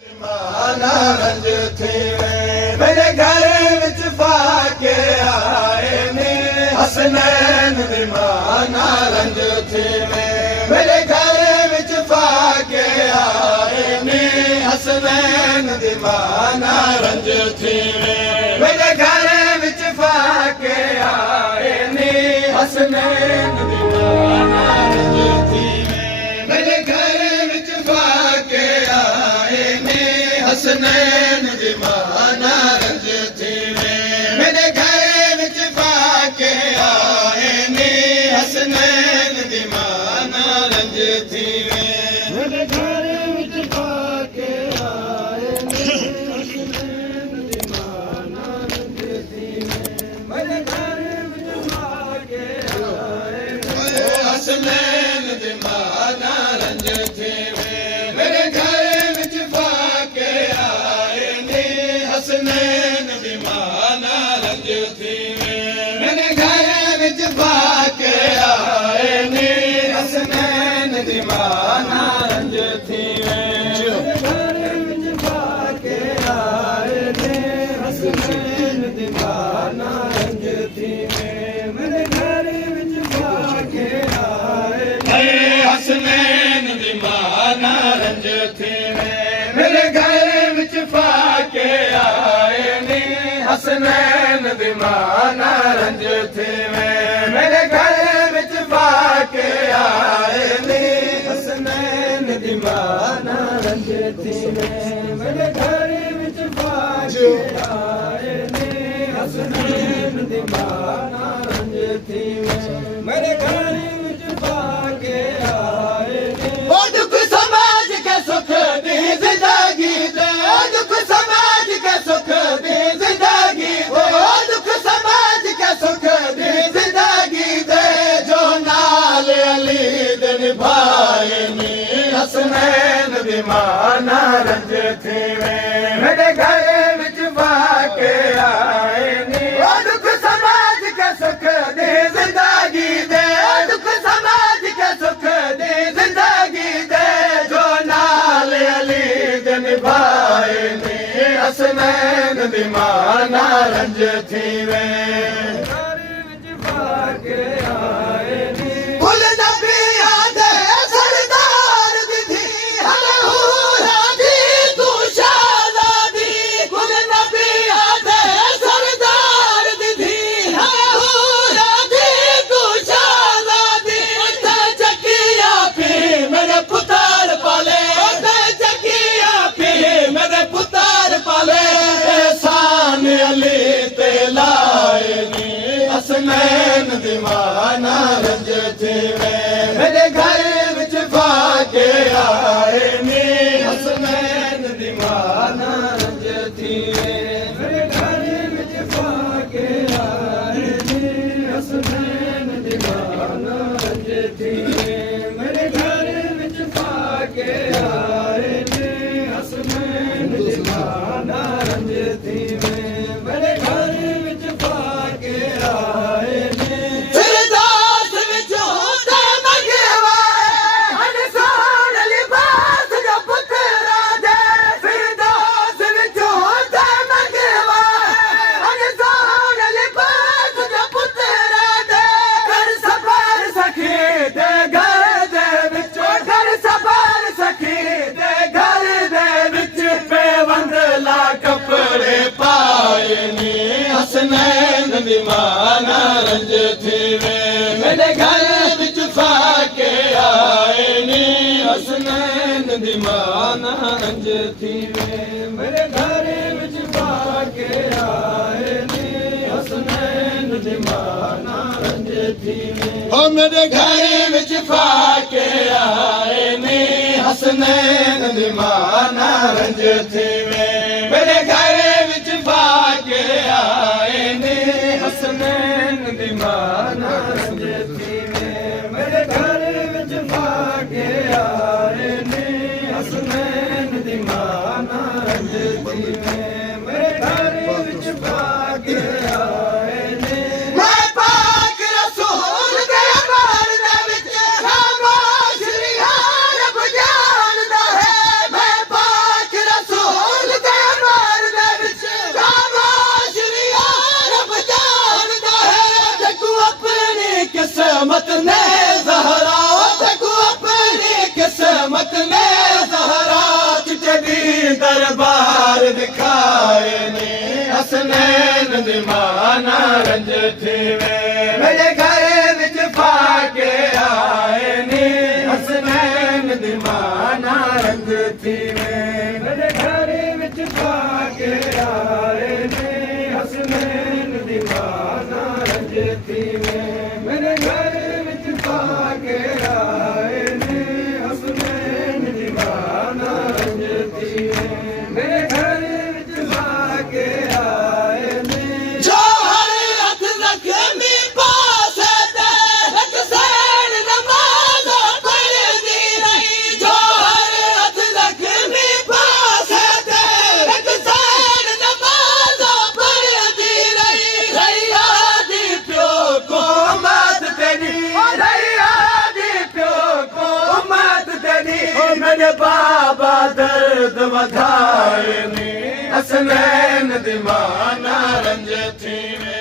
रंज थी मेरे घर विच फाके आए ने हसनैन दीवाना रंज थी मेरे घर विच फाके आए ने हसनैन दीवाना रंज थी मेरे घर विच फाके आए ने हसनैन दीवाना रंज थी मेरे घर विच फाके आए ने हसनैन दीवाना रंज थी मेरे घर विच फाके आए ने हसनैन दीवाना रंज थी मेरे घर विच फाके आए ने हसनैन दीवाना रंज थी मेरे घर विच फाके आए ने हसनैन दीवाना रंज थी मेरे घर विच फाके आए ने हसनैन दीवाना रंज थी मेरे घर विच फाके आए ने हसनैन दीवाना रंज थी मेरे घर विच फाके आए ने हसनैन दीवाना रंज थी मेरे घर विच फाके आए ने हसनैन दीवाना रंज थी मेरे घर विच फाके आए ने हसनैन दीवाना रंज थी मेरे घर विच फाके आए ने हसनैन दीवाना रंज थी मेरे घर विच फाके आए ने हसनैन दीवाना रंज थी मेरे घर विच फाके आए ने ओ दुख समाज के सुख दी जिंदगी दे दुख समाज के सुख दी जिंदगी दे दुख समाज के सुख दी जिंदगी दे जो नाल अली दे निभाए नी हसनैन दीवाना रंज थी मेरे घर विच फाके आए नी दुख समाज के सुख दी जिंदगी दे दुख समाज के सुख दी जिंदगी दे जो नाल अली दे निभाए नी हसनैन दीवाना रंज थी कुल नबिया दे सरदार विधि हले हूरा दी तू शाहज़ादी कुल नबिया दे सरदार विधि हले हूरा दी तू शाहज़ादी ते जकिया पी मेरे पुत्र पाले ते जकिया पी मेरे पुत्र पाले एहसान अली ते लाए नी हसनैन दीवाना रंज थी मेरे घर विच फाके आए नी हसनैन दीवाना रंज थी मेरे घर विच फाके आए नी हसनैन दीवाना रंज थी मेरे घर विच फाके आए नी हसनैन दीवाना रंज थी मेरे घर विच फाके आए नी फिरदौस विच होंदे मंगवाए हसन लिबास जो पुत्रा दे फिरदौस विच होंदे मंगवाए हसन लिबास जो पुत्रा दे कर सबर सखी दे घर दे विच कर सबर सखी दे घर दे विच पेवंद ला कपड़े पाए नी हसनैन दीवाना रंज थी मेरे घर विच फाके आए नी हसनैन दीवाना रंज थी मेरे घर विच फाके आए नी हसनैन दीवाना रंज थी ओ मेरे घर विच फाके आए नी हसनैन दीवाना रंज थी मेरे घर विच फाके आए नी हसनैन दीवाना रंज थी मेरे घर विच फाके आए नी हसनैन दीवाना रंज थी मेरे घर विच फाके आए नी मैं पाक रसूल दे अमर दे विच खामोश रिहा रब जानदा है मैं पाक रसूल किस्मत ने ज़हरा देखो अपनी किस्मत ने ज़हरा चिटे दी दरबार दिखाए ने हसनैन दी माना रंज थीवे मेरे घर विच फाके आए ने हसनैन दी माना रंज थीवे मेरे घर विच फाके आए ने हसनैन दी माना रंज थीवे मेरे घर विच फाके आए ने हसनैन दी माना रंज थीवे मेरे घर विच फाके आए ने जो हर हथ जख्मी पासे ते हसनैन नमाज़ पढ़दी रही जो हर हथ जख्मी पासे ते हसनैन नमाज़ पढ़दी रही रैया दी प्यो को मत तेरी रैया दी प्यो को मत तेरी मेरे बाबा दर्द वधाए ने हसनैन दी माना रंज थीवे